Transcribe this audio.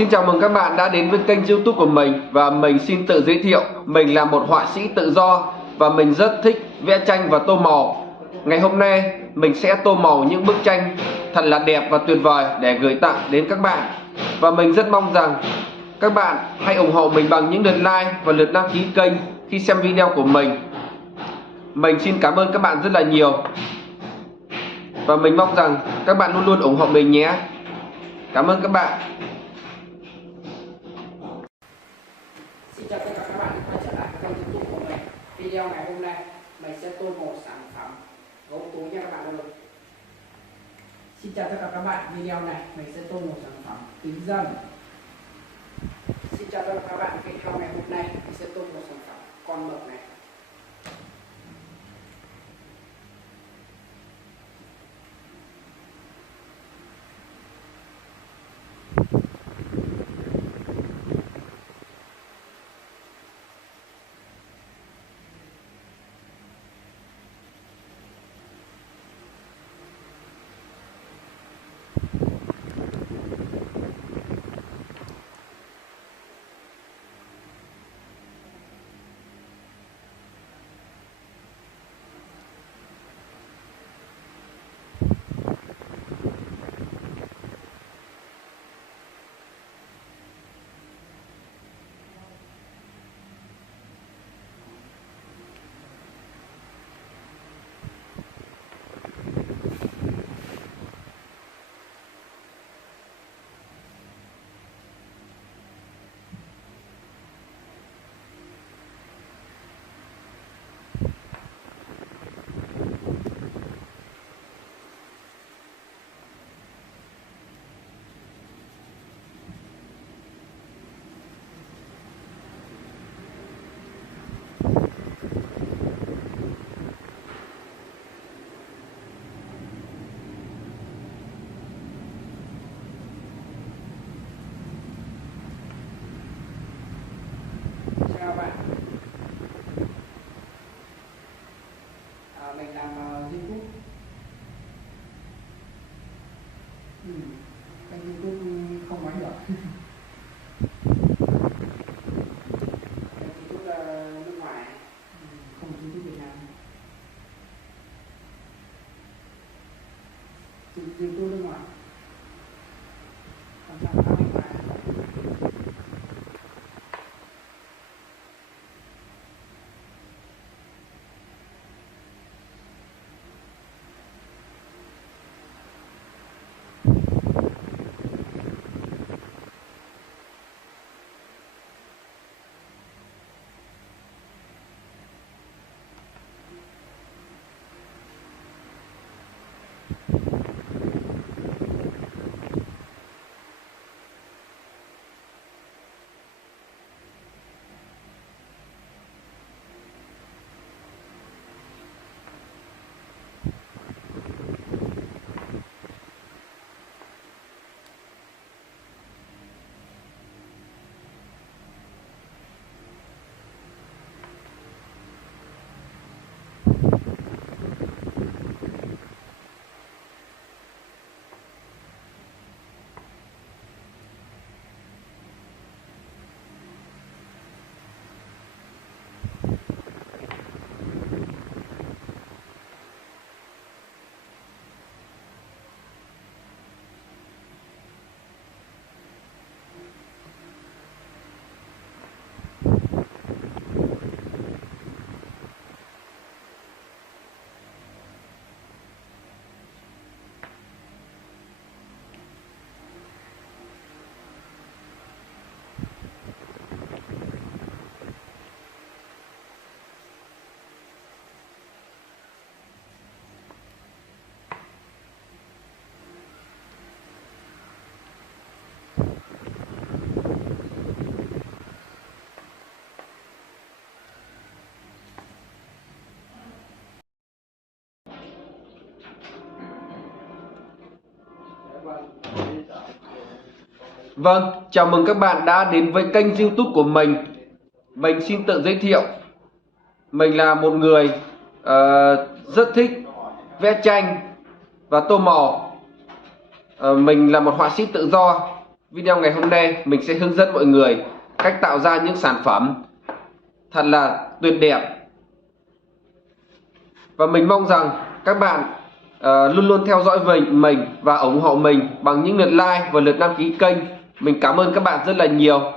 Xin chào mừng các bạn đã đến với kênh YouTube của mình và mình xin tự giới thiệu. Mình là một họa sĩ tự do và mình rất thích vẽ tranh và tô màu. Ngày hôm nay mình sẽ tô màu những bức tranh thật là đẹp và tuyệt vời để gửi tặng đến các bạn. Và mình rất mong rằng các bạn hãy ủng hộ mình bằng những lượt like và lượt đăng ký kênh khi xem video của mình. Mình xin cảm ơn các bạn rất là nhiều. Và mình mong rằng các bạn luôn luôn ủng hộ mình nhé. Cảm ơn các bạn. Xin chào tất cả các bạn đã quay trở lại kênh YouTube của mình. Video ngày hôm nay mình sẽ tô một sản phẩm gấu túi nha các bạn ơi. Xin chào tất cả các bạn, video này mình sẽ tô một sản phẩm kính dâm. Xin chào tất cả các bạn, video ngày hôm nay mình sẽ tô một sản phẩm con mực này. Chào các bạn, mình làm YouTube. Kênh YouTube không nói được. Kênh YouTube là nước ngoài, không phải YouTube Việt Nam. YouTube nước ngoài. Làm sao mà nước ngoài? Vâng, chào mừng các bạn đã đến với kênh YouTube của mình. Mình xin tự giới thiệu. Mình là một người rất thích vẽ tranh và tô màu. Mình là một họa sĩ tự do Video ngày hôm nay mình sẽ hướng dẫn mọi người cách tạo ra những sản phẩm thật là tuyệt đẹp. Và mình mong rằng các bạn luôn luôn theo dõi mình và ủng hộ mình bằng những lượt like và lượt đăng ký kênh. Mình cảm ơn các bạn rất là nhiều.